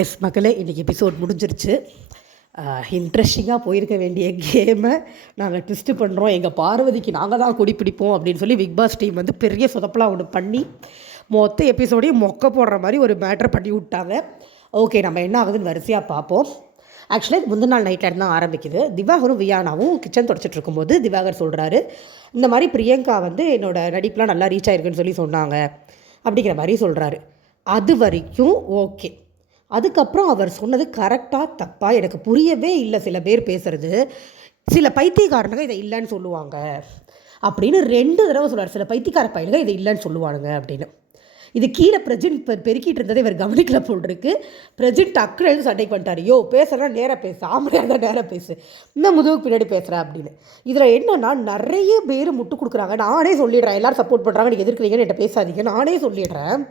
S மக்களே, இன்றைக்கி episode முடிஞ்சிருச்சு. இன்ட்ரெஸ்டிங்காக போயிருக்க வேண்டிய கேமை நாங்கள் ட்விஸ்ட்டு பண்ணுறோம். எங்கள் பார்வதிக்கு நாங்கள் தான் கொடி பிடிப்போம் அப்படின்னு சொல்லி பிக் பாஸ் டீம் வந்து பெரிய சொதப்பலாம் ஒன்று பண்ணி மொத்த எபிசோடையும் மொக்க போடுற மாதிரி ஒரு மேட்ரு பண்ணி விட்டாங்க. ஓகே, நம்ம என்ன ஆகுதுன்னு வரிசையாக பார்ப்போம். ஆக்சுவலாக முந்தின நாள் நைட்டில் தான் ஆரம்பிக்குது. திவாகரும் வியானாவும் கிச்சன் தொடச்சிட்டு இருக்கும்போது திவாகர் சொல்கிறாரு, இந்த மாதிரி பிரியங்கா வந்து என்னோடய நடிப்புலாம் நல்லா ரீச் ஆகிருக்குன்னு சொல்லி சொன்னாங்க அப்படிங்கிற மாதிரி சொல்கிறாரு. அது வரைக்கும் ஓகே. அதுக்கப்புறம் அவர் சொன்னது கரெக்டாக தப்பா எனக்கு புரியவே இல்லை. சில பேர் பேசுகிறது, சில பைத்தியக்காரனுங்க இதை இல்லைன்னு சொல்லுவாங்க அப்படின்னு 2 தடவை சொல்கிறார். சில பைத்தியக்கார பையனுங்க இதை இல்லைன்னு சொல்லுவானுங்க அப்படின்னு. இது கீழே பிரஜின் பெருக்கிட்டு இருந்ததை இவர் கவனிக்கல போல் இருக்கு. பிரஜின் டக்குனு எழுந்து சண்டைக்கு பண்ணிட்டார். யோ, பேசுகிறா நேராக பேசு, ஆம்பளையாக இருந்தால் நேராக பேசு, இன்னும் முதுகுக்கு பின்னாடி பேசுகிறேன் அப்படின்னு. இதில் என்னன்னா நிறைய பேர் முட்டு கொடுக்குறாங்க. நானே சொல்லிடுறேன், எல்லோரும் சப்போர்ட் பண்ணுறாங்க, நீங்கள் எதிர்க்கிறீங்கன்னு என்கிட்ட பேசாதீங்க, நானே சொல்லிடுறேன்.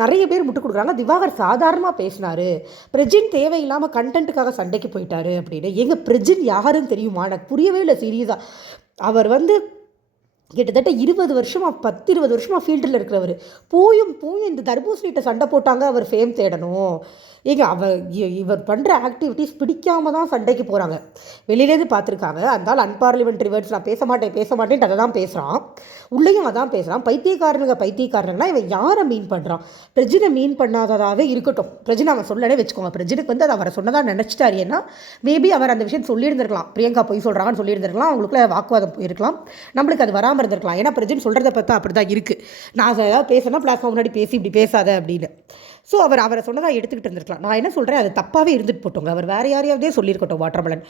நிறைய பேர் முட்டு கொடுக்குறாங்க. திவாகர் சாதாரணமாக பேசினார், பிரஜின் தேவையில்லாமல் கண்டென்ட்டுக்காக சண்டைக்கு போயிட்டாரு அப்படின்னு. எங்கள் பிரஜின் யாருன்னு தெரியுமா? எனக்கு புரியவே இல்லை சீரியஸாக. அவர் வந்து கிட்டத்தட்ட 20 வருஷமாக 10-20 வருஷமாக ஃபீல்டில் இருக்கிறவர். போயும் இந்த தர்பூசணிகிட்ட சண்டை போட்டாங்க அவர் ஃபேம் தேடணும். இவர் பண்ணுற ஆக்டிவிட்டீஸ் பிடிக்காமல் தான் சண்டைக்கு போகிறாங்க. வெளியிலேருந்து பார்த்துருக்காங்க. அதனால் அன்பார்லிமெண்ட்ரி வேர்ட்ஸ் நான் பேச மாட்டேன்ட்டு அதை தான் பேசுகிறான். உள்ளேயும் அதான் பேசுகிறான். பைத்தியக்காரனுங்கன்னா இவன் யாரை மீன் பண்ணுறான்? பிரஜினை மீன் பண்ணாததாகவே இருக்கட்டும். பிரஜினை அவன் சொல்லனே வச்சுக்கோங்க. பிரஜினுக்கு வந்து அதை அவரை சொன்னதாக நினச்சிட்டாரு. ஏன்னா மேபி அவர் அந்த விஷயம் சொல்லியிருந்திருக்கலாம். பிரியங்கா போய் சொல்கிறாங்கன்னு சொல்லியிருந்திருக்கலாம். அவங்களுக்குள்ள வாக்குவாதம் போயிருக்கலாம். நம்மளுக்கு அது வராமல் இருந்திருக்கலாம். ஏன்னா பிரஜின் சொல்கிறத பார்த்தா அப்படி தான் இருக்குது. நான் ஏதாவது பேசினா பிளாட்ஃபார்ம் முன்னாடி பேசி இப்படி பேசாத அப்படின்னு. ஸோ அவரை சொன்னதாக எடுத்துக்கிட்டு இருந்திருக்கலாம். நான் என்ன சொல்கிறேன், அது தப்பாகவே இருந்துட்டு போட்டோங்க. அவர் வேறு யாரையாவதே சொல்லியிருக்கட்டும். வாட்டர்மெலன்,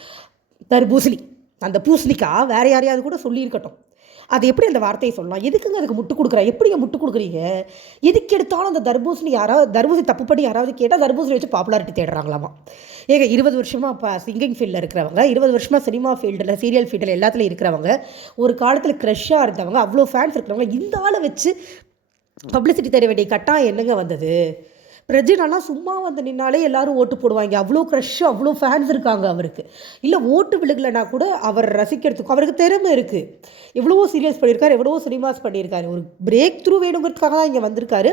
தர்பூசணி, அந்த பூசணிக்கா வேறு யாரையாவது கூட சொல்லியிருக்கட்டும். அது எப்படி அந்த வார்த்தையை சொல்லலாம்? எதுக்குங்க அதுக்கு முட்டு கொடுக்குறா? எப்படிங்க முட்டு கொடுக்குறீங்க? எதுக்கு எடுத்தாலும் அந்த தர்பூசணி தப்பு பண்ணி யாராவது கேட்டால் தர்பூசணி வச்சு பாப்புலாரிட்டி தேடுறாங்களாமா. 20 வருஷமாக இப்போ சிங்கிங் ஃபீல்டில் இருக்கிறவங்க, 20 வருஷமாக சினிமா ஃபீல்டில், சீரியல் ஃபீல்டில் எல்லாத்துலையும் இருக்கிறவங்க, ஒரு காலத்தில் க்ரஷ்ஷாக இருந்தவங்க, அவ்வளோ ஃபேன்ஸ் இருக்கிறவங்க, இந்த ஆளை வச்சு பப்ளிசிட்டி தர வேண்டிய கட்டாயம் என்னங்க வந்தது? பிரஜினாலாம் சும்மா வந்து நின்னாலே எல்லாரும் ஓட்டு போடுவாங்க. அவ்வளோ க்ரஷ், அவ்வளோ ஃபேன்ஸ் இருக்காங்க அவருக்கு. இல்லை ஓட்டு விழுகலைன்னா கூட அவர் ரசிக்கிறதுக்கும் அவருக்கு திறமை இருக்குது. எவ்வளவோ சீரியல்ஸ் பண்ணியிருக்காரு, எவ்வளவோ சினிமாஸ் பண்ணியிருக்காரு. ஒரு பிரேக் த்ரூ வேணுங்கிறதுக்காக தான் இங்கே வந்திருக்காரு.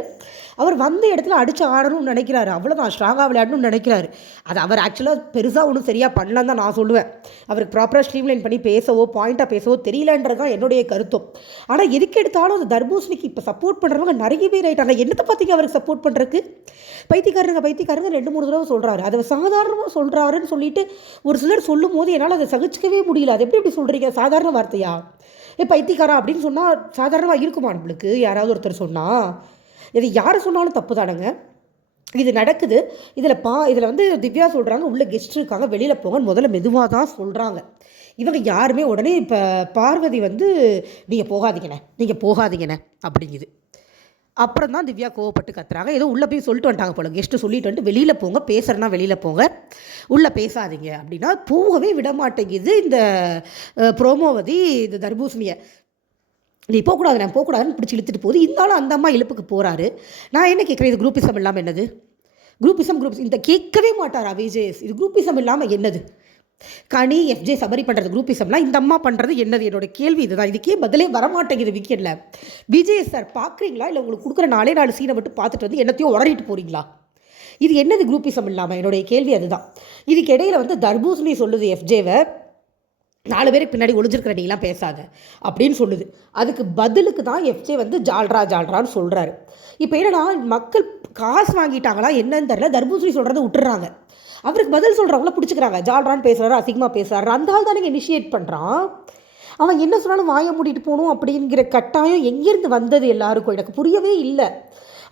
அவர் வந்த இடத்துல அடித்து ஆடணும்னு நினைக்கிறாரு. அவ்வளோதான், ஸ்ட்ராங்காக விளையாடணும்னு நினைக்கிறாரு. அது அவர் ஆக்சுவலாக பெருசாக ஒன்றும் சரியாக பண்ணலாம் தான் நான் சொல்லுவேன். அவருக்கு ப்ராப்பராக ஸ்ட்ரீம்லைன் பண்ணி பேசவோ பாயிண்ட்டாக பேசவோ தெரியலன்றது தான் என்னுடைய கருத்தும். ஆனால் எதுக்கு எடுத்தாலும் அந்த தர்பூசணிக்கு இப்போ சப்போர்ட் பண்ணுறவங்க நிறைய பேர் ஆகிட்டாங்க. என்னத்தை பார்த்தீங்க அவருக்கு சப்போர்ட் பண்ணுறதுக்கு? பைத்தியக்காரங்க 2-3 தடவை சொல்கிறாரு. அதை சாதாரணமாக சொல்கிறாருன்னு சொல்லிட்டு ஒரு சிலர் சொல்லும் போது என்னால் அதை சகிச்சிக்கவே முடியல. அது எப்படி சொல்கிறீங்க? சாதாரண வார்த்தையா? பைத்தியக்காரா அப்படின்னு சொன்னால் சாதாரணமாக இருக்குமா நம்மளுக்கு? யாராவது ஒருத்தர் சொன்னால் இது யார் சொன்னாலும் தப்பு தானங்க. இது நடக்குது. இதில் வந்து திவ்யா சொல்கிறாங்க, உள்ள கெஸ்ட் இருக்காங்க, வெளியில் போங்கன்னு முதல்ல மெதுவாக தான் சொல்கிறாங்க. இவங்க யாருமே உடனே இப்போ பார்வதி வந்து நீங்கள் போகாதீங்கண்ணே அப்படிங்குது. அப்புறம் தான் திவ்யா கோவப்பட்டு கத்துறாங்க. ஏதோ உள்ளே போய் சொல்லிட்டு வந்துட்டாங்க போல. கெஸ்ட்டு சொல்லிட்டு வந்துட்டு வெளியில் போங்க, பேசுகிறேன்னா வெளியில் போங்க, உள்ளே பேசாதீங்க அப்படின்னா போகவே விட மாட்டேங்குது இந்த ப்ரோமோவதி. இந்த தர்பூசணியை நீ போகக்கூடாதுன்னு பிடிச்சி இழுத்துட்டு போகுது. இருந்தாலும் அந்த அம்மா இழுப்புக்கு போகிறாரு. நான் என்ன கேட்குறேன், இது குரூப்பிசம் இல்லாமல் என்னது? குரூப்பிசம் இந்த கேட்கவே மாட்டாரா விஜேஎஸ்? இது குரூப்பிசம் இல்லாமல் என்னது? கனி எஃப்ஜே சபரி பண்ணுறது குரூப்பிசம்லாம் இந்த அம்மா பண்ணுறது என்னது? என்னோட கேள்வி இதுதான். இதுக்கே பதிலே வரமாட்டேங்குது வீக்கெண்டில். விஜேஎஸ் சார் பார்க்குறீங்களா? இல்லை உங்களுக்கு கொடுக்குற 4 சீனை மட்டும் பார்த்துட்டு வந்து என்னத்தையும் உளறிட்டு போகிறீங்களா? இது என்னது குரூப்பிசம் இல்லாமல்? என்னுடைய கேள்வி அதுதான். இதுக்கு இடையில் வந்து தர்பூசணி சொல்லுது எஃப்ஜேவை, 4 பேருக்கு பின்னாடி ஒளிஞ்சிருக்கிற நீலாம் பேசாத அப்படின்னு சொல்லுது. அதுக்கு பதிலுக்கு தான் எஃப்ஜே வந்து ஜால்ரான்னு சொல்கிறாரு. இப்போ என்னன்னா, மக்கள் காசு வாங்கிட்டாங்களா என்னன்னு தெரியல, தர்பூசணி சொல்கிறத விட்டுறாங்க. அவருக்கு பதில் சொல்கிறவங்கள பிடிச்சிக்கிறாங்க. ஜால்ரான்னு பேசுகிறாரு, அசிங்கமாக பேசுகிறாரு. அந்த ஆள் தானே இனிஷியேட் பண்ணுறான். அவன் என்ன சொன்னாலும் வாயை மூடிட்டு போகணும் அப்படிங்கிற கட்டாயம் எங்கேருந்து வந்தது எல்லாருக்கும்? எனக்கு புரியவே இல்லை.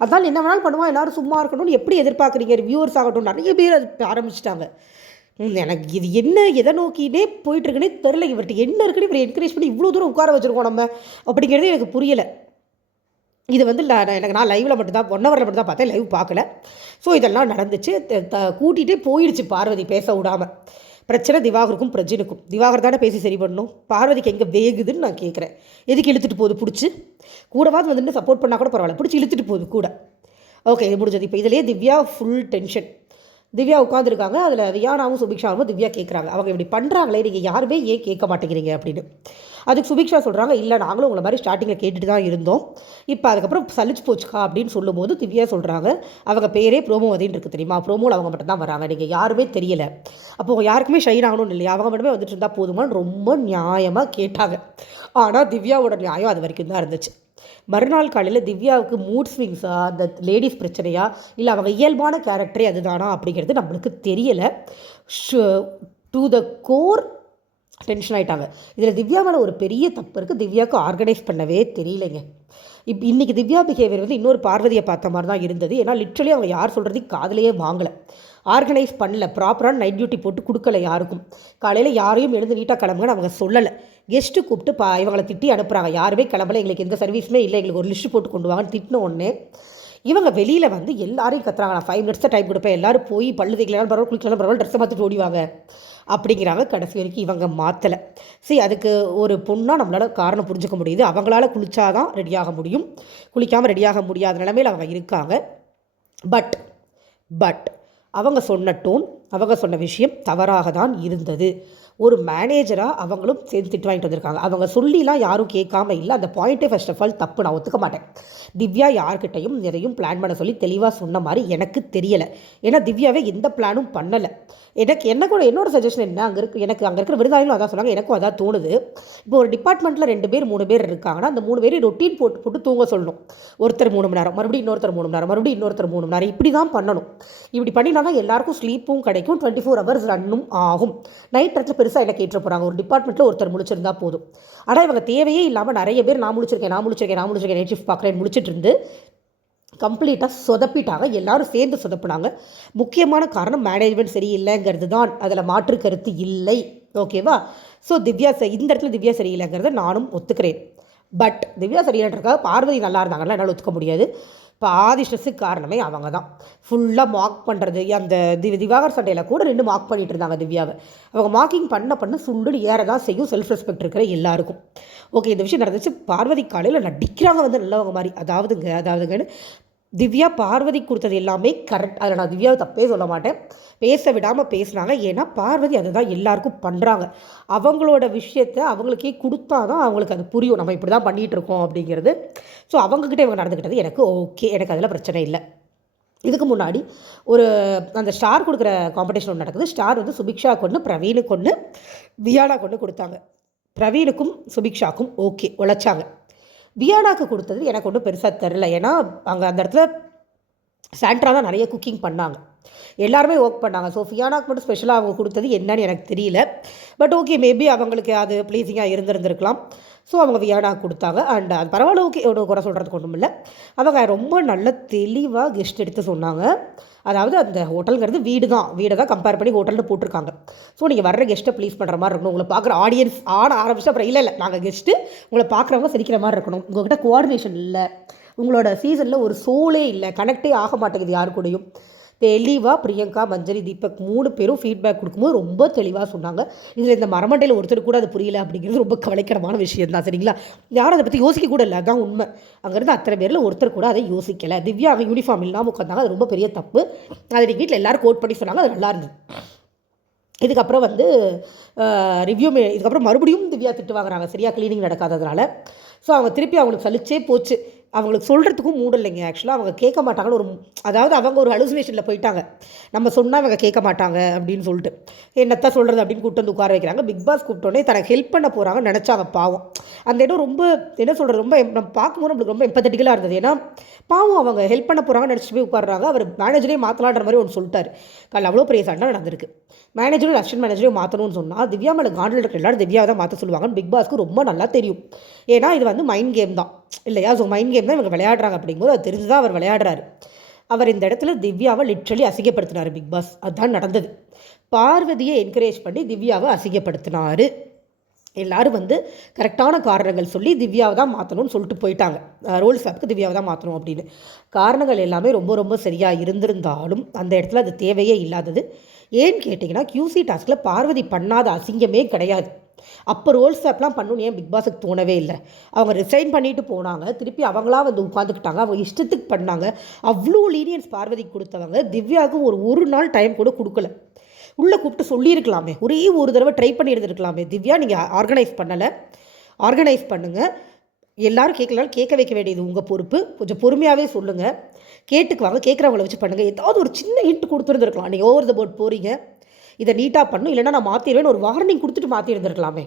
அதனால் என்ன வேணாலும் பண்ணுவான், எல்லோரும் சும்மா இருக்கணும்னு எப்படி எதிர்பார்க்குறீங்க? ரிவ்யூவர்ஸ் ஆகட்டும், நிறைய பேர் அது ஆரம்பிச்சிட்டாங்க. எனக்கு இது என்ன எதை நோக்கினே போயிட்டுருக்குன்னே தெரில. இவர்கிட்ட என்ன இருக்குன்னு இவர் என்கரேஜ் பண்ணி இவ்வளோ தூரம் உட்கார வச்சுருக்கோம் நம்ம அப்படிங்கிறது எனக்கு புரியலை. இது வந்து நான் லைவில் மட்டும்தான் 1 ஹவரில் மட்டும் தான் பார்த்தேன், லைவ் பார்க்கல. ஸோ இதெல்லாம் நடந்துச்சு. கூட்டிகிட்டே போயிடுச்சு பார்வதி பேச விடாமல். பிரச்சனை திவாகருக்கும் பிரஜினுக்கும். திவாகர் தானே பேசி சரி பண்ணணும். பார்வதிக்கு எங்கே வேகுதுன்னு நான் கேட்குறேன். எதுக்கு இழுத்துட்டு போகுது? பிடிச்சி கூடவாது வந்துட்டு சப்போர்ட் பண்ணால் கூட பரவாயில்ல, பிடிச்சி இழுத்துட்டு போகுது கூட. ஓகே, இது முடிஞ்சது. இப்போ இதிலே திவ்யா ஃபுல் டென்ஷன். திவ்யா உட்காந்துருக்காங்க. அதில் வியானாவும் சுபிக்ஷாவும் திவ்யா கேட்குறாங்க, அவங்க இப்படி பண்ணுறாங்களே நீங்கள் யாருமே ஏன் கேட்க மாட்டேங்கிறீங்க அப்படின்னு. அதுக்கு சுபிக்ஷா சொல்கிறாங்க, இல்லை நாங்களும் உங்களை மாதிரி ஸ்டார்டிங்கில் கேட்டுட்டு தான் இருந்தோம், இப்போ அதுக்கப்புறம் சலிச்சு போச்சுக்கா அப்படின்னு சொல்லும்போது திவ்யா சொல்கிறாங்க, அவங்க பேரே ப்ரோமோவதின்னு இருக்குது தெரியுமா, ப்ரோமோவில் அவங்க மட்டும் தான் வராங்க, நீங்கள் யாருமே தெரியலை, அப்போது யாருக்குமே ஷைன் ஆகணும்னு இல்லையா, அவங்க மட்டுமே வந்துட்டு இருந்தால் போதுமான்னு ரொம்ப நியாயமாக கேட்டாங்க. ஆனால் திவ்யாவோட நியாயம் அது வரைக்கும் தான் இருந்துச்சு. மறுநாள் காலையில் திவ்யாவுக்கு மூட் ஸ்விங்ஸா, அந்த லேடிஸ் பிரச்சனையா, இல்லை அவங்க இயல்பான கேரக்டரே அதுதானா அப்படிங்கிறது நம்மளுக்கு தெரியலை. டு த கோர் டென்ஷன் ஆகிட்டாங்க. இதில் திவ்யா மேலே ஒரு பெரிய தப்பு இருக்குது, திவ்யாவுக்கு ஆர்கனைஸ் பண்ணவே தெரியலைங்க. இன்றைக்கி திவ்யா பிஹேவியர் வந்து இன்னொரு பார்வதியை பார்த்த மாதிரி தான் இருந்தது. ஏன்னா லிட்ரலி அவங்க யார் சொல்கிறதையும் காதலையே வாங்கலை, ஆர்கனைஸ் பண்ணல, ப்ராப்பரான நைட் டியூட்டி போட்டு கொடுக்கல யாருக்கும். காலையில் யாரையும் எழுந்து நீட்டாக கிளம்புங்கன்னு அவங்க சொல்லலை. கெஸ்ட்டு கூப்பிட்டு இவங்களை திட்டி அனுப்புகிறாங்க, யாருமே கிளம்பல, எங்களுக்கு எந்த சர்வீஸுமே இல்லை, எங்களுக்கு ஒரு லிஸ்ட்டு போட்டு கொண்டு வாங்கன்னு திட்டின உடனே இவங்க வெளியில் வந்து எல்லாரையும் கத்துறாங்க, நான் 5 மினிட்ஸ் தான் டைம் கொடுப்பேன், எல்லோரும் போய் பல்லு தேய்க்கலாம் பரவாயில்ல, குளிக்கலாம் பரவாயில்ல, ட்ரெஸ்ஸை மாற்றிட்டு ஓடிவாங்க அப்படிங்கிறாங்க. கடைசி வரைக்கும் இவங்க மாற்றலை. சரி, அதுக்கு ஒரு பொண்ணாக நம்மளால் காரணம் புரிஞ்சுக்க முடியுது, அவங்களால குளிச்சாதான் ரெடியாக முடியும், குளிக்காமல் ரெடியாக முடியாத நிலைமையில் அவங்க இருக்காங்க. பட் அவங்க சொன்ன டோன், அவங்க சொன்ன விஷயம் தவறாக தான் இருந்தது. ஒரு மேனேஜராக அவங்களும் சேர்ந்து திட்டு வாங்கிட்டு வந்திருக்காங்க. அவங்க சொல்லிலாம் யாரும் கேட்காம இல்லை, அந்த பாயிண்ட்டே ஃபர்ஸ்ட் ஆஃப் ஆல் தப்பு, நான் ஒத்துக்க மாட்டேன். திவ்யா யார்கிட்டையும் எதையும் பிளான் பண்ண சொல்லி தெளிவாக சொன்ன மாதிரி எனக்கு தெரியலை. ஏன்னா திவ்யாவே எந்த பிளானும் பண்ணலை. என்னோட சஜஷன் என்ன, எனக்கு அங்கே இருக்கிற விருதாளிகளும் அதான் சொன்னாங்க, எனக்கும் அதான் தோணுது. இப்போ ஒரு டிபார்ட்மெண்ட்டில் 2 பேர் 3 பேர் இருக்காங்கன்னா அந்த 3 பேரும் ரொட்டீன் போட்டு தூங்க சொல்லணும். ஒருத்தர் 3 மணி நேரம், மறுபடியும் இன்னொருத்தர் 3 மணி நேரம், மறுபடியும் இன்னொருத்தர் 3 மணி நேரம், இப்படி தான் பண்ணணும். இப்படி பண்ணினா தான் எல்லாருக்கும் ஸ்லீப்பும் கிடைக்கும், 24 ஹவர்ஸ் ரன்னும் ஆகும். நைட் நேரத்தில் பெருசாக என்ன கேட்டு போகிறாங்க, ஒரு டிபார்ட்மெண்ட்டில் ஒருத்தர் முடிச்சிருந்தா போதும். ஆனால் இவங்க தேவையே இல்லாமல் நிறைய பேர் நான் முடிச்சிருக்கேன் நைட் ஷிஃப்ட் பார்க்குறேன் முடிச்சிட்டு இருந்து கம்ப்ளீட்டாக சொதப்பிட்டாங்க. எல்லோரும் சேர்ந்து சொதப்பினாங்க. முக்கியமான காரணம் மேனேஜ்மெண்ட் சரியில்லைங்கிறது தான், அதில் மாற்று கருத்து இல்லை. ஓகேவா? ஸோ இந்த இடத்துல திவ்யா சரியில்லைங்கிறத நானும் ஒத்துக்கிறேன். பட் திவ்யா சரியில்லைன்றக்காக பார்வதி நல்லா இருந்தாங்கன்னா என்னால் ஒத்துக்க முடியாது. இப்போ ஆதி ஸ்ட்ரெஸ்ஸுக்கு காரணமே அவங்க தான். ஃபுல்லாக மார்க் பண்ணுறது, அந்த திவாகர் சண்டையில் கூட 2 மார்க் பண்ணிகிட்டு இருந்தாங்க திவ்யாவை. அவங்க மார்க்கிங் பண்ண சுண்டுன்னு ஏற தான் செய்யும் செல்ஃப் ரெஸ்பெக்ட் இருக்கிற எல்லாருக்கும். ஓகே, இந்த விஷயம் நடந்துச்சு. பார்வதி காலையில் நடிக்கிறாங்க வந்து நல்லவங்க மாதிரி. அதாவதுங்கன்னு திவ்யா பார்வதி கொடுத்தது எல்லாமே கரெக்ட். அதில் நான் திவ்யாவை தப்பே சொல்ல மாட்டேன். பேச விடாமல் பேசுனாங்க. ஏன்னா பார்வதி அதை தான் எல்லாருக்கும் பண்ணுறாங்க. அவங்களோட விஷயத்தை அவங்களுக்கே கொடுத்தா தான் அவங்களுக்கு அது புரியும், நம்ம இப்படி தான் பண்ணிகிட்ருக்கோம் அப்படிங்கிறது. ஸோ அவங்கக்கிட்ட இவங்க நடந்துக்கிட்டது எனக்கு ஓகே, எனக்கு அதில் பிரச்சனை இல்லை. இதுக்கு முன்னாடி அந்த ஸ்டார் கொடுக்குற காம்படிஷன் ஒன்று நடக்குது. ஸ்டார் வந்து சுபிக்ஷாவுக்கு ஒன்று, பிரவீனுக்கு ஒன்று, வியானாக்கு ஒன்று கொடுத்தாங்க. பிரவீனுக்கும் சுபிக்ஷாக்கும் ஓகே உழைச்சாங்க. வியானாக்கு கொடுத்தது எனக்கு ஒன்றும் பெருசாக தெரில. ஏன்னா அங்கே அந்த இடத்துல சாண்ட்ரா தான் நிறைய குக்கிங் பண்ணாங்க, எல்லாருமே ஒர்க் பண்ணாங்க. ஸோ வியானாக்கு மட்டும் ஸ்பெஷலாக அவங்க கொடுத்தது என்னன்னு எனக்கு தெரியல. பட் ஓகே, மேபி அவங்களுக்கு அது ப்ளீஸிங்காக இருந்திருக்கலாம். ஸோ அவங்க வியானாக்கு கொடுத்தாங்க. அண்ட் அது பரவாயில்ல, ஓகே, குறை சொல்கிறதுக்கு ஒன்றும் இல்லை. அவங்க ரொம்ப நல்ல தெளிவாக கெஸ்ட் எடுத்து சொன்னாங்க. அதாவது அந்த ஹோட்டலுங்கிறது வீடை தான் கம்பேர் பண்ணி ஹோட்டல்னு போட்டிருக்காங்க. ஸோ நீங்கள் வர்ற கெஸ்ட்டை ப்ளீஸ் பண்ணுற மாதிரி இருக்கணும், உங்களை பார்க்குற ஆடியன்ஸ் ஆரம்பிச்சு அப்புறம் இல்லை நாங்கள் கெஸ்ட்டு உங்களை பார்க்குறவங்க சிரிக்கிற மாதிரி இருக்கணும், உங்கள்கிட்ட கோஆர்டினேஷன் இல்லை, உங்களோட சீசனில் ஒரு சோலே இல்லை, கனெக்டே ஆக மாட்டேங்குது யாரு கூடயும். தெளிவாக பிரியங்கா, மஞ்சரி, தீபக் 3 பேரும் ஃபீட்பேக் கொடுக்கும்போது ரொம்ப தெளிவாக சொன்னாங்க. இதில் இந்த மரமண்டையில் ஒருத்தர் கூட அது புரியல அப்படிங்கிறது ரொம்ப கவலைக்கிடமான விஷயம் தான். சரிங்களா? யாரும் அதை பற்றி யோசிக்க கூட இல்லை, அதுதான் உண்மை. அங்கேருந்து அத்தனை பேரில் ஒருத்தர் கூட அதை யோசிக்கலை. திவ்யா அவங்க யூனிஃபார்ம் இல்லாமல் உட்காந்தாங்க, அது ரொம்ப பெரிய தப்பு. அதை நீங்கள் வீட்டில் எல்லோரும் கோட் பண்ணி சொன்னாங்க, அது நல்லா இருந்தது. இதுக்கப்புறம் வந்து இதுக்கப்புறம் மறுபடியும் திவ்யா திட்டு வாங்குறாங்க, சரியாக க்ளீனிங் நடக்காததுனால. ஸோ அவங்க திருப்பி அவங்களுக்கு சலிச்சே போச்சு. அவங்களுக்கு சொல்கிறதுக்கும் மூடு இல்லைங்க. ஆக்சுவலாக அவங்க கேட்க மாட்டாங்கன்னு அதாவது அவங்க ஒரு ஹலுசினேஷனில் போயிட்டாங்க. நம்ம சொன்னால் அவங்க கேட்க மாட்டாங்க அப்படின்னு சொல்லிட்டு என்னத்தான் சொல்கிறது அப்படின்னு கூப்பிட்டு வந்து உட்கார வைக்கிறாங்க. பிக் பாஸ் கூப்பிட்டோன்னே தனக்கு ஹெல்ப் பண்ண போகிறாங்கன்னு நினச்சாங்க. பாவம் அந்த இடம் ரொம்ப என்ன சொல்கிறது, ரொம்ப நம்ம பார்க்கும்போது நம்மளுக்கு ரொம்ப எம்பத்தட்டிக்கலாக இருந்தது. ஏன்னா பாவம் அவங்க ஹெல்ப் பண்ண போகிறாங்கன்னு நினச்சிட்டு போய் உட்காடுறாங்க. அவர் மேனேஜரே மாற்றலான்ற மாதிரி ஒன்று சொல்லிட்டார். காலையில் அவ்வளோ பெரிய சண்டை நடந்திருக்கு. மேனேஜரும் அசிஸ்டன்ட் மேனேஜரையும் மாற்றணும்னு சொன்னால் திவ்யா மேலே காண்டில் இருக்கிற எல்லாரும் திவ்யாவை தான் மாற்ற சொல்லுவாங்கன்னு பிக் பாஸ்க்கு ரொம்ப நல்லா தெரியும். ஏன்னா இது வந்து மைண்ட் கேம் தான் இல்லையா? ஸோ மைண்ட் கேம் தான் இவங்க விளையாடுறாங்க அப்படிங்கும்போது அது தெரிஞ்சு தான் அவர் விளையாடுறாரு. அவர் இந்த இடத்துல திவ்யாவை லிட்ரலி அசிங்கப்படுத்தினார் பிக் பாஸ். அதுதான் நடந்தது. பார்வதியை என்கரேஜ் பண்ணி திவ்யாவை அசிங்கப்படுத்தினார். எல்லோரும் வந்து கரெக்டான காரணங்கள் சொல்லி திவ்யாவை தான் மாற்றணும்னு சொல்லிட்டு போயிட்டாங்க. ரோல் ஸ்வாப்புக்கு திவ்யாவை தான் மாற்றணும் அப்படின்னு. காரணங்கள் எல்லாமே ரொம்ப ரொம்ப சரியாக இருந்திருந்தாலும் அந்த இடத்துல அது தேவையே இல்லாதது. ஏன்னு கேட்டிங்கன்னா QC டாஸ்கில் பார்வதி பண்ணாத அசிங்கமே கிடையாது. அப்போ ரோல் ஸ்வாப்லாம் பண்ணணும்னு ஏன் பிக் பாஸுக்கு தோணவே இல்லை. அவங்க ரிசைன் பண்ணிட்டு போனாங்க, திருப்பி அவங்களா வந்து உட்காந்துக்கிட்டாங்க, அவங்க இஷ்டத்துக்கு பண்ணாங்க. அவ்வளோ லீனியன்ஸ் பார்வதிக்கு கொடுத்தவங்க திவ்யாவுக்கு ஒரு நாள் டைம் கூட கொடுக்கல. உள்ளே கூப்பிட்டு சொல்லியிருக்கலாமே, ஒரே ஒரு தடவை ட்ரை பண்ணி எடுத்துருக்கலாமே. திவ்யா நீங்கள் ஆர்கனைஸ் பண்ணலை, ஆர்கனைஸ் பண்ணுங்கள், எல்லோரும் கேட்கலாம், கேட்க வைக்க வேண்டியது உங்கள் பொறுப்பு, கொஞ்சம் பொறுமையாகவே சொல்லுங்கள், கேட்டுக்குவாங்க, கேட்குறவங்கள வச்சு பண்ணுங்கள். ஏதாவது ஒரு சின்ன ஹிண்ட் கொடுத்துருந்துருக்கலாம். நீங்கள் ஓவர் த போர்ட் போகிறீங்க, இதை நீட்டாக பண்ணணும், இல்லைனா நான் மாற்றிடுவேன்னு ஒரு வார்னிங் கொடுத்துட்டு மாற்றி இருந்திருக்கலாமே.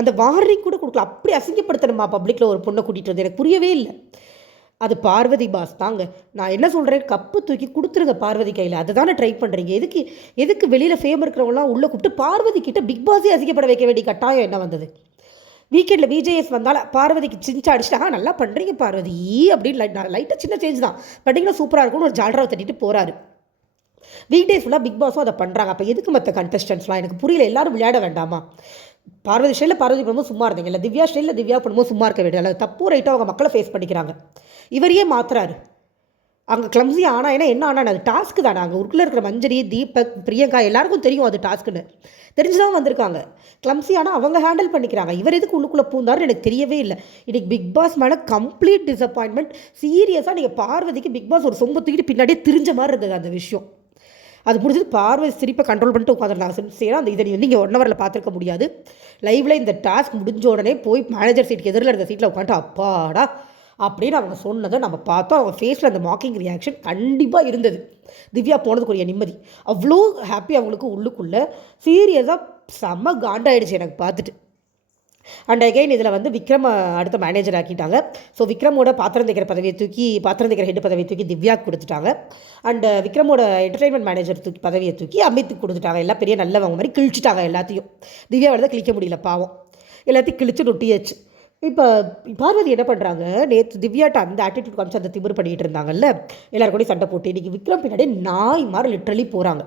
அந்த வார்னிங் கூட கொடுக்கல. அப்படி அசிங்கப்படுத்தணுமா பப்ளிக்கில் ஒரு பொண்ணை கூட்டிகிட்டு வந்து? எனக்கு புரியவே இல்லை. அது பார்வதி பாஸ் தாங்க. நான் என்ன சொல்கிறேன், கப்பு தூக்கி கொடுத்துருங்க பார்வதி கையில். அதை தானே ட்ரை பண்ணுறீங்க. எதுக்கு வெளியில் ஃபேம் இருக்கிறவங்களாம் உள்ளே கூப்பிட்டு பார்வதி கிட்ட பிக் பாஸே அசிங்கப்பட வைக்க வேண்டிய கட்டாயம் என்ன வந்தது? வீக்கெண்டில் விஜேஎஸ் வந்தால் பார்வதிக்கு சிஞ்சா அடிச்சுட்டா, நல்லா பண்ணுறீங்க பார்வதி அப்படின்னு லைட்டாக சின்ன சேஞ்ச் தான், பண்ணிங்கன்னா சூப்பராக இருக்கும்னு ஒரு ஜால்ராவை தட்டிட்டு போகிறாரு. வீக் டேஸ் ஃபுல்லாக பிக் பாஸும் அதை பண்ணுறாங்க. அப்போ எதுக்கு மற்ற கண்டஸ்டன்ஸ்லாம் எனக்கு புரியல. எல்லாரும் விளையாட வேண்டாமா? பார்வதி ஸ்டைலில் பார்வதி பண்ணும்போது சும்மா இருந்தீங்க, இல்லை திவ்யா ஸ்டைலில் திவ்யா பண்ணும்போது சும்மா இருக்க வேண்டிய தப்பு ரைட்டாக அவங்க மக்களை ஃபேஸ் பண்ணிக்கிறாங்க. இவரையே மாற்றுறாரு. அங்கே கிளம்ஸி ஆனால் என்ன ஆனால் அது டாஸ்க்கு தானே. அங்கே உருக்குள்ள இருக்கிற மஞ்சரி, தீபக், பிரியங்கா எல்லாருக்கும் தெரியும் அது டாஸ்க்குன்னு, தெரிஞ்சுதான் வந்திருக்காங்க. கிளம்ஸி ஆனால் அவங்க ஹேண்டில் பண்ணிக்கிறாங்க. இவர் எதுக்கு உள்ளுக்குள்ளே பூந்தாருன்னு எனக்கு தெரியவே இல்லை. இன்றைக்கி பிக் பாஸ் மேலே கம்ப்ளீட் டிசப்பாயின்மெண்ட். சீரியஸாக நீங்கள் பார்வதிக்கு பிக் பாஸ் ஒரு சொம்பு தூக்கிட்டு பின்னாடியே திரிஞ்ச மாதிரி இருந்தது அந்த விஷயம். அது முடிஞ்சது பார்வதி சிரிப்பை கண்ட்ரோல் பண்ணிட்டு உட்காந்துருந்தாங்க. சின்சியராக அந்த இதை நீங்கள் 1 ஹவரில் பார்த்துருக்க முடியாது. லைவில் இந்த டாஸ்க் முடிஞ்ச உடனே போய் மேனேஜர் சீட்டுக்கு எதிரில் இருந்த சீட்டில் உட்காந்துட்டு அப்பாடா அப்படின்னு அவங்க சொன்னதை நம்ம பார்த்தோம். அவங்க ஃபேஸில் அந்த மாக்கிங் ரியாக்ஷன் கண்டிப்பாக இருந்தது. திவ்யா போனதுக்குரிய நிம்மதி அவ்வளோ ஹாப்பி அவங்களுக்கு உள்ளுக்குள்ளே. சீரியஸாக செம்ம காண்டாயிடுச்சு எனக்கு பார்த்துட்டு. அண்ட் அகைன் இதில் வந்து விக்ரம் அடுத்த மேனேஜர் ஆக்கிட்டாங்க. ஸோ விக்ரமோட பாத்திரம் தேக்கிற ஹெட் பதவியை தூக்கி திவ்யாவுக்கு கொடுத்துட்டாங்க. அண்ட் விக்ரமோட என்டர்டைன்மெண்ட் மேனேஜர் பதவியை தூக்கி அமித்துக்கு கொடுத்துட்டாங்க. எல்லாம் பெரிய நல்லவங்க மாதிரி கிழிச்சிட்டாங்க எல்லாத்தையும். திவ்யாவில் தான் கிழிக்க முடியல பாவம், எல்லாத்தையும் கிழிச்சு நொட்டியாச்சு. இப்போ பார்வதி என்ன பண்ணுறாங்க, நேற்று திவ்யாட்ட அந்த ஆட்டிடியூட் காமிச்சு அந்த திமிரு பண்ணிகிட்டு இருந்தாங்கல்ல, எல்லாரும் கூட சண்டை போட்டு இன்றைக்கி விக்ரம் பின்னாடி நாய் மாதிரி லிட்ரலி போகிறாங்க.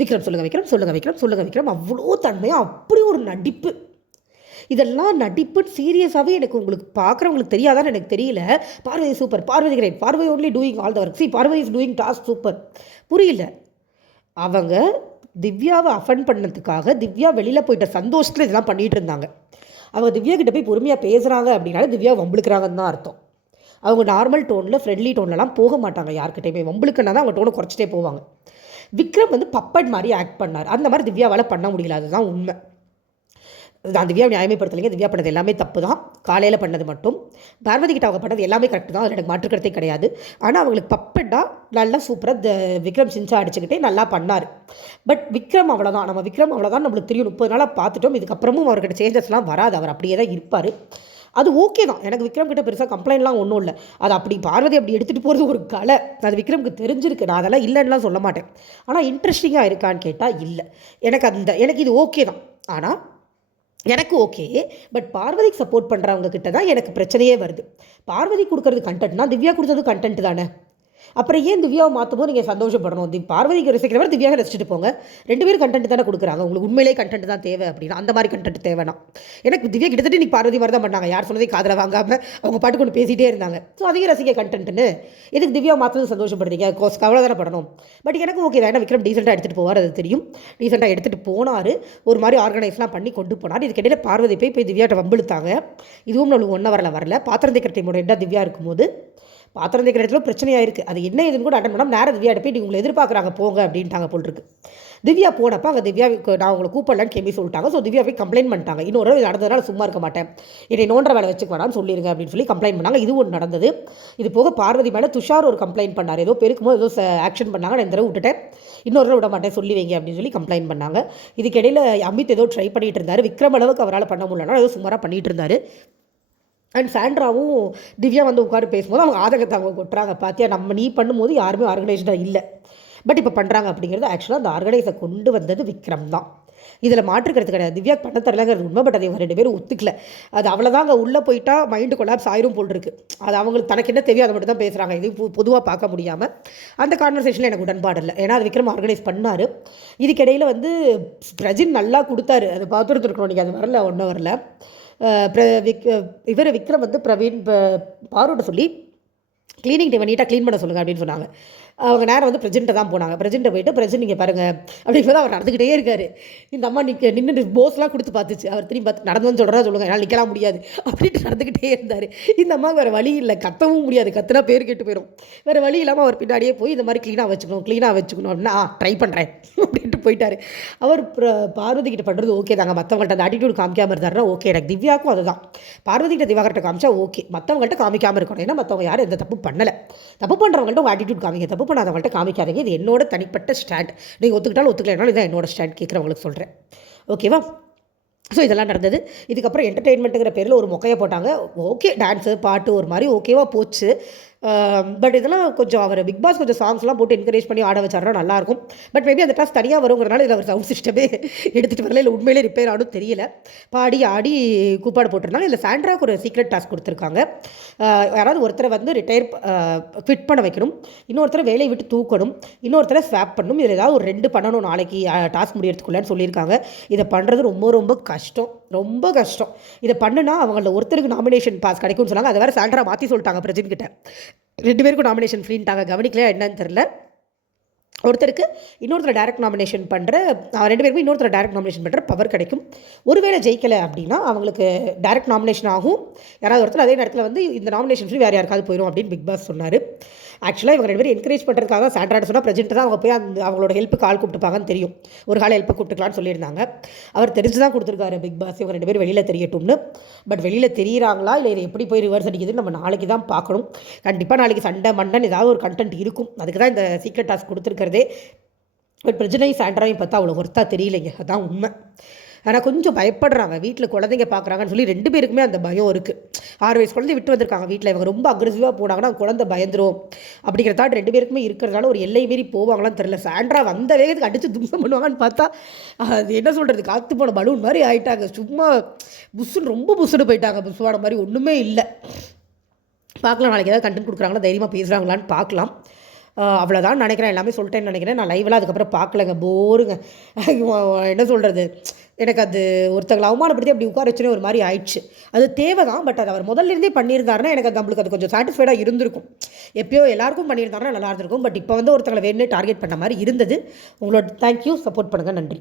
விக்ரம் சொல்லுங்கள், அவ்வளோ தன்மையாக அப்படி ஒரு நடிப்பு. இதெல்லாம் நடிப்புன்னு சீரியஸாகவே எனக்கு உங்களுக்கு பார்க்குறவங்களுக்கு தெரியாதான்னு எனக்கு தெரியல. Parvathi super, Parvathi great, Parvathi only doing all the work, Parvathi is doing task super. புரியல. அவங்க திவ்யாவை அஃபண்ட் பண்ணதுக்காக திவ்யா வெளியில் போயிட்ட சந்தோஷத்தில் இதெல்லாம் பண்ணிகிட்டு இருந்தாங்க. அவங்க திவ்யா கிட்ட போய் பொறுமையாக பேசுகிறாங்க அப்படின்னாலும் திவ்யா வம்புழுக்கிறாங்கன்னு தான் அர்த்தம். அவங்க நார்மல் டோனில் ஃப்ரெண்ட்லி டோன்லலாம் போக மாட்டாங்க யார்கிட்டையுமே. வம்புழுக்குன்னா தான் அவங்க டோனை குறைச்சிட்டே போவாங்க. விக்ரம் வந்து பப்பட் மாதிரி ஆக்ட் பண்ணார். அந்த மாதிரி திவ்யாவால் பண்ண முடியல, அதுதான் உண்மை. நான் திவ்யா நியாயமைப்படுத்தலைங்க. திவ்யா பண்ணது எல்லாமே தப்பு தான். காலையில் பண்ணது மட்டும், பார்வதி கிட்ட அவங்க பண்ணது எல்லாமே கரெக்டு தான், அதில் எனக்கு மாற்றுக்கிறதே கிடையாது. ஆனால் அவங்களுக்கு பப்பட்டாக நல்லா சூப்பராக விக்ரம் சின்சா அடிச்சுக்கிட்டே நல்லா பண்ணார். பட் விக்ரம் அவ்வளோதான், நம்மளுக்கு தெரியும். 30 நாளாக பார்த்துட்டோம். இதுக்கப்புறமும் அவர்கிட்ட சேஞ்சஸ்லாம் வராது, அவர் அப்படியே தான் இருப்பார். அது ஓகே தான். எனக்கு விக்ரம் கிட்ட பெருசாக கம்ப்ளைண்ட்லாம் ஒன்றும் இல்லை. அது அப்படி பார்வதி அப்படி எடுத்துகிட்டு போகிறது ஒரு கலை, அது விக்ரமுக்கு தெரிஞ்சிருக்கு. நான் அதெல்லாம் இல்லைன்னுலாம் சொல்ல மாட்டேன். ஆனால் இன்ட்ரெஸ்டிங்காக இருக்கான்னு கேட்டால் இல்லை. எனக்கு இது ஓகே தான். ஆனால் எனக்கு ஓகே, பட் பார்வதிக்கு சப்போர்ட் பண்ணுறவங்க கிட்ட தான் எனக்கு பிரச்சனையே வருது. பார்வதி கொடுக்குறது கண்டென்ட்னா திவ்யா கொடுத்தது கண்டென்ட் தானே. அப்புறம் ஏன் திவ்யாவை மாற்றும் போது நீங்கள் சந்தோஷப்படணும்? பார்வதிக்கு ரசிக்கிறவர் திவ்யாவை ரசிச்சுட்டு போங்க. 2 பேரும் கண்டென்ட் தானே கொடுக்குறாங்க. உங்களுக்கு உண்மையிலே கண்டென்ட் தான் தேவை அப்படின்னா அந்த மாதிரி கண்டென்ட் தேவைன்னா. எனக்கு திவ்யா கிட்டத்தட்ட நீ பார்வதி மாதிரி தான் பண்ணாங்க. யார் சொன்னதை காதில் வாங்காமல் அவங்க பாட்டு கொண்டு பேசிகிட்டே இருந்தாங்க. ஸோ அதிக ரசிக்க கண்டென்ட்னு எதுக்கு திவ்யா மாற்றுறது சந்தோஷப்படுறீங்க? கவலை தானே படணும். பட் எனக்கு ஓகே தான். ஏன்னா விக்ரம் டீசெண்டாக எடுத்துகிட்டு போவார், அது தெரியும். டீசெண்டாக எடுத்துகிட்டு போனார், ஒரு மாதிரி ஆர்கனைஸ்லாம் பண்ணி கொண்டு போனார். இதுக்கிடையில் பார்வதி போய் திவ்யாட்ட வம்பிழுத்தாங்க. இதுவும் நம்மளுக்கு 1 ஹவரில் வரல. பாத்திரம் தேக்கிற டீமோட ஹெட்டாக திவ்யா இருக்கும்போது பாத்திரம் தேக்கிற இடத்துல பிரச்சனையாக இருக்குது. அது என்ன இதுன்னு கூட அட்டன் பண்ணாமல் நேரம் திவ்யாட்ட போய் உங்களை எதிர்பார்க்குறாங்க போங்க அப்படின்ட்டாங்க போல் இருக்கு. திவ்யா போனப்போ அங்கே திவ்யாவுக்கு நான் உங்களை கூப்பிடலான்னு கேள்வி சொல்லிட்டாங்க. ஸோ திவ்யா போய் கம்ப்ளைண்ட் பண்ணிட்டாங்க. இன்னொரு இது நடந்ததுனால சும்மா இருக்க மாட்டேன், என்னை நோன்ற வேலை வச்சுக்க வேணாம்னு சொல்லிடுங்க அப்படின்னு சொல்லி கம்ப்ளைண்ட் பண்ணாங்க. இது ஒன்று நடந்தது. இது போக பார்வதி மேலே துஷார் ஒரு கம்ப்ளைண்ட் பண்ணார். ஏதோ பெருக்கும்போது ஏதோ ஆக்ஷன் பண்ணாங்க, நான் இந்த தடவை விட்டுட்டேன், இன்னொரு விட மாட்டேன் சொல்லி வைங்க அப்படின்னு சொல்லி கம்ப்ளைண்ட் பண்ணாங்க. இதுக்கிடையில் அமித் ஏதோ ட்ரை பண்ணிட்டு இருந்தார். விக்ரம் அளவுக்கு அவரால் பண்ண முடியலன்னா ஏதோ சுமாராக பண்ணிட்டு இருந்தார். அண்ட் சாண்ட்ராவும் திவ்யா வந்து உட்காந்து பேசும்போது அவங்க ஆதங்கத்தை அவங்க கொட்டுறாங்க. பார்த்தியா, நீ பண்ணும்போது யாருமே ஆர்கனைஸ்டாக இல்லை, பட் இப்போ பண்ணுறாங்க அப்படிங்கிறது. ஆக்சுவலாக அந்த ஆர்கனைஸை கொண்டு வந்தது விக்ரம் தான். இதில் மாற்றுக்கிறது கிடையாது. திவ்யா பண்ண தரலங்கிறது உண்மை. பட் அதை இவங்க 2 பேரும் ஒத்துக்கல. அது அவ்வளோதான். அங்கே உள்ளே போயிட்டா மைண்டு கொலாப்ஸ் ஆயிரும் போல் இருக்குது. அது அவங்களுக்கு தனக்கு என்ன தேவையோ அதை மட்டும் தான் பேசுகிறாங்க. இது பொதுவாக பார்க்க முடியாமல் அந்த கான்வர்சேஷனில் எனக்கு உடன்பாடு இல்லை. ஏன்னா அது விக்ரம் ஆர்கனைஸ் பண்ணார். இதுக்கிடையில் வந்து பிரஜின் நல்லா கொடுத்தாரு. அது பார்த்துருக்கணும் நீங்கள். அது வரல, 1 ஹவரில் விக்ரம் வந்து பிரவீன் பார்வோட சொல்லி க்ளீனிங் டைம் நீட்டாக க்ளீன் பண்ண சொல்லுங்கள் அப்படின்னு சொன்னாங்க. அவங்க நேரம் வந்து பிரசிடெண்ட்டை தான் போனாங்க. பிரசிடெண்ட்டை போயிட்டு பிரசிடெண்ட் இங்கே பாருங்கள் அப்படிங்கிறத அவர் நடந்துக்கிட்டே இருக்கார். இந்த அம்மா நின்று போஸ்லாம் கொடுத்து பார்த்துச்சு. அவர் திரும்பி பார்த்து நடந்து வந்து சொல்லுங்கள் என்னால் நிற்கலாம் முடியாது அப்படின்ட்டு நடந்துக்கிட்டே இருந்தார். இந்த அம்மா வேறு வழி இல்லை, கத்தவும் முடியாது, கத்துனா பேர் கெட்டு போயிடும். வேறு வழி இல்லாமல் அவர் பின்னாடியே போய் இந்த மாதிரி க்ளீனாக வச்சுக்கணும் அப்படின்னா ட்ரை பண்ணுறேன் அப்படின்ட்டு போயிட்டார். அவர் பார்வதி கிட்ட பண்ணுறது ஓகே தாங்க, மற்றவங்கள்ட்ட அந்த ஆட்டிடியூட் காமிக்காமல் இருந்தாருன்னா ஓகே. எனக்கு திவ்யாவுக்கும் அதுதான், பார்வதி கிட்ட திவாகர்கிட்ட காமிச்சா ஓகே, மற்றவங்கள்ட்ட காமிக்காமல் இருக்கணும். ஏன்னா மற்றவங்க யாரும் எந்த தப்பு பண்ணலை. தப்பு பண்ணுறவங்கள்ட்ட உங்கள் ஆட்டிடியூட் காமிங்க, தப்பு பண்ணாதவங்கள்ட்ட காமிக்காதீங்க. இது என்னோட தனிப்பட்ட ஸ்டாண்ட். நீங்கள் ஒத்துக்கிட்டாலும் ஒத்துக்கலைனாலும் இதான் என்னோட ஸ்டாண்ட் கேட்குறவங்களுக்கு சொல்கிறேன். ஓகேவா? ஸோ இதெல்லாம் நடந்தது. இதுக்கப்புறம் என்டர்டெயின்மெண்ட்டுங்கிற பேரில் ஒரு மொக்கையை போட்டாங்க. ஓகே, டான்ஸு பாட்டு ஒரு மாதிரி ஓகேவாக போச்சு. பட் இதெல்லாம் கொஞ்சம் அவர் பிக் பாஸ் கொஞ்சம் சாங்ஸ்லாம் போட்டு என்கரேஜ் பண்ணி ஆட வச்சாருன்னா நல்லாயிருக்கும். பட் மேபி அந்த டாஸ் தனியாக வருங்கிறனால இதில் அவர் சவுண்ட் சிஸ்டமே எடுத்துகிட்டு வரல, இல்லை உண்மையிலே ரிப்பேர் ஆடும் தெரியல. பாடி ஆடி கூப்பாடு போட்டிருந்தாங்க. இல்லை சாண்ட்ராவுக்கு ஒரு சீக்ரெட் டாஸ்க் கொடுத்துருக்காங்க. யாராவது ஒருத்தரை வந்து குவிட் பண்ண வைக்கணும், இன்னொருத்தரை வேலையை விட்டு தூக்கணும், இன்னொருத்தரை ஸ்வாப் பண்ணணும். இதில் ஏதாவது ஒரு 2 பண்ணணும் நாளைக்கு டாஸ்க் முடியறதுக்குள்ளேன்னு சொல்லியிருக்காங்க. இதை பண்ணுறது ரொம்ப ரொம்ப கஷ்டம், ரொம்ப கஷ்டம். இதை பண்ணுனா அவங்கள ஒருத்தருக்கு நாமினேஷன் பாஸ் கிடைக்கும்னு சொன்னாங்க. அதை வேறு சாண்ட்ரா மாற்றி சொல்லிட்டாங்க பிரஜின் கிட்ட. 2 பேருக்கும் நாமினேஷன் ஃப்ரீன்ட்டாங்க. கவனிக்கலையா என்னன்னு தெரில. ஒருத்தருக்கு இன்னொருத்தர் டைரக்ட் நாமினேஷன் பண்ணுற 2 பேருக்கும் இன்னொருத்தர் டைரக்ட் நாமினேஷன் பண்ணுற பவர் கிடைக்கும். ஒருவேளை ஜெயிக்கலை அப்படின்னா அவங்களுக்கு டைரக்ட் நாமினேஷன் ஆகும். யாராவது ஒருத்தர் அதே நேரத்தில் வந்து இந்த நாமினேஷன் ஃப்ரீ வேறு யாருக்காவது போயிடும் அப்படின்னு பிக் பாஸ் சொன்னார். ஆக்சுவலாக இவங்க 2 பேரும் என்கரேஜ் பண்ணுறதுக்காக சாண்ட்ராட்ட சொன்னால் பிரசிடெண்ட் தான் அவங்க போய் அவங்களோட ஹெல்ப்புக்கு ஆள் கூப்பிட்டுப்பாங்கன்னு தெரியும். ஒரு கால ஹெல்ப்பை கூப்பிட்டுக்கலான்னு சொல்லியிருந்தாங்க. அவர் தெரிஞ்சு தான் கொடுத்துருக்காரு பிக் பாஸ் இவங்க 2 பேரும் வெளியில் தெரியட்டும்னு. பட் வெளியில் தெரியுறாங்களா இல்லை இதை எப்படி போய் ரிவர்ஸ் அடிக்குதுன்னு நம்ம நாளைக்கு தான் பார்க்கணும். கண்டிப்பாக நாளைக்கு சண்டை மண்டன் ஏதாவது ஒரு கண்டென்ட் இருக்கும். அதுக்கு தான் இந்த சீக்ரெட் டாஸ்க் கொடுத்துருக்கிறதே. பட் பிரச்சனை சாண்ட்ராவையும் பார்த்தா அவ்வளோ ஒர்த்தாக தெரியலைங்க, அதுதான் உண்மை. ஆனால் கொஞ்சம் பயப்படுறாங்க. வீட்டில் குழந்தைங்க பார்க்குறாங்கன்னு சொல்லி 2 பேருக்குமே அந்த பயம் இருக்குது. 6 வயசு குழந்தை விட்டு வந்திருக்காங்க வீட்டில். இவங்க ரொம்ப அக்ரெசிவாக போனாங்கன்னா குழந்தை பயந்துரும் அப்படிங்கிற தாட் 2 பேருக்குமே இருக்கிறதுனால ஒரு எல்லை மீறி போவாங்களான்னு தெரில. சாண்ட்ரா வந்த வேகத்துக்கு அடித்து தும்சம் பண்ணுவாங்கன்னு பார்த்தா அது என்ன சொல்கிறது, காற்று போன பலூன் மாதிரி ஆகிட்டாங்க. சும்மா புஷ்ஷுன்னு ரொம்ப புஷ்ஷுன்னு போயிட்டாங்க. புஷ்வான மாதிரி ஒன்றுமே இல்லை. பார்க்கலாம் நாளைக்கு ஏதாவது கண்டென்ட் கொடுக்குறாங்களா, தைரியமாக பேசுகிறாங்களான்னு பார்க்கலாம். அவ்வளோதான் நினைக்கிறேன். எல்லாமே சொல்லிட்டேன்னு நினைக்கிறேன். நான் லைவெலாம் அதுக்கப்புறம் பார்க்கலங்க, போருங்க. என்ன சொல்கிறது, எனக்கு அது ஒருத்தங்களை அவமானப்படுத்தி அப்படி உட்கார வச்சுனே ஒரு மாதிரி ஆயிடுச்சு. அது தேவை தான், பட் அது அவர் முதல்ல இருந்தே பண்ணியிருந்தாருன்னா எனக்கு நம்மளுக்கு அது கொஞ்சம் சாட்டிஸ்ஃபைடாக இருந்திருக்கும். எப்பயோ எல்லாருக்கும் பண்ணியிருந்தாருன்னா நல்லா இருந்திருக்கும். பட் இப்போ வந்து ஒருத்தங்களை வேணும்னே டார்கெட் பண்ண மாதிரி இருந்தது. உங்களோட தேங்க்யூ, சப்போர்ட் பண்ணுங்கள், நன்றி.